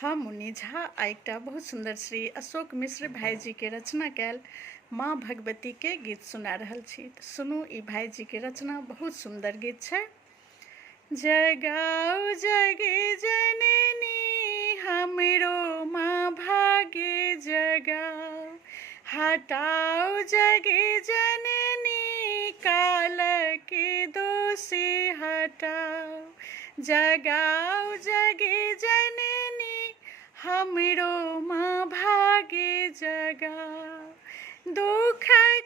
हम मुन्नी झा आ एकटा बहुत सुंदर श्री अशोक मिश्र भाईजी के रचना कैल माँ भगवती के गीत सुना रहल छी। तऽ सुनू, ई भाईजी के रचना बहुत सुंदर गीत छै। जगाओ जगे जननी हमरो माँ भागे जगाओ, हटाओ जगे जननी काल के दोषी हटाओ। जगाओ जगे जननी हमरो माँ भागे जगाओ। दुख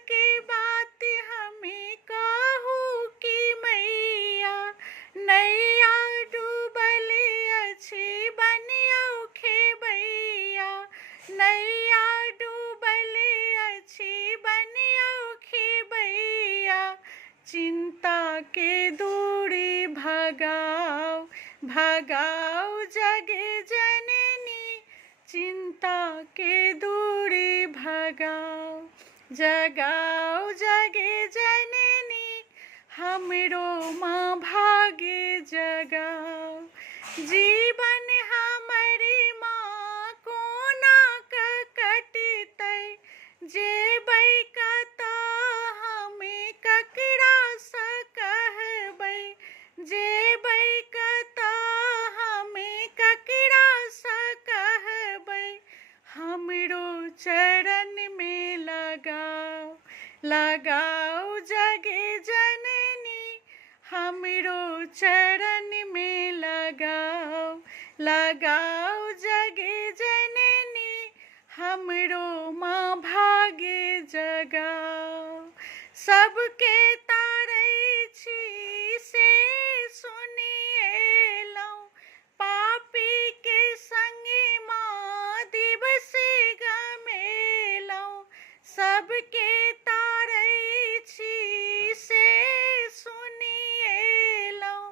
के बात हमें कहू कि मैया नैया डूबल अछि बनियो खेबैया। नैया डूबल अछि बनियो खेबैया। चिंता के दूरी भगाओ, भगाओ जगे जननी चिंता के दूरी भगाओ। जगाओ जगे जननी हमरो माँ भागे जगाओ। जीवन हमारी माँ कोना कटतै, जेबै कतऽ हमें ककरा सँ कहबै। जेबै कतऽ हमें ककरा सँ कहबै। हमरो चरण में लगाओ, लगाओ जगे जननी हमरो चरण में लगाओ। लगाओ जगे जननी हमरो माँ भागे जगाओ। सबके तारै छी से सुनिएलहुँ, पापी के संगे माँ दिवसे गमेलहुँ। सबके तारै छी से सुनिएलहुँ,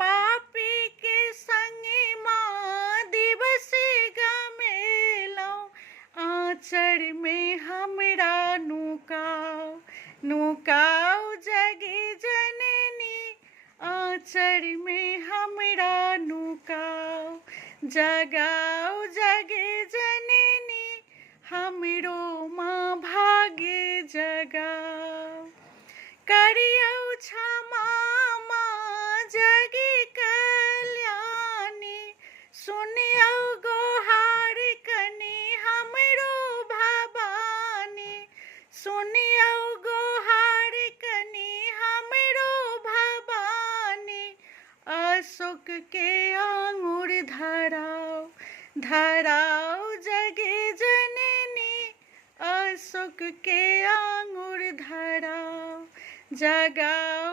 पापी के संगे माँ दिवसे गमेलहुँ। आँचर में हमरा नुकाओ, नुकाओ जगे जननी आँचर में हमरा नुकाओ। जगाओ जगे जननी हमरो माँ भागे जगाओ। करियौ क्षमा माँ जगे कल्याणी, सुनियौ गोहार कनी हमरो भवानी। सुनियौ गोहार कनी हमरो भवानी। अशोक के आंगुर धराओ, धराओ जगे जननी अशोक के आंगुर धराओ। जगाओ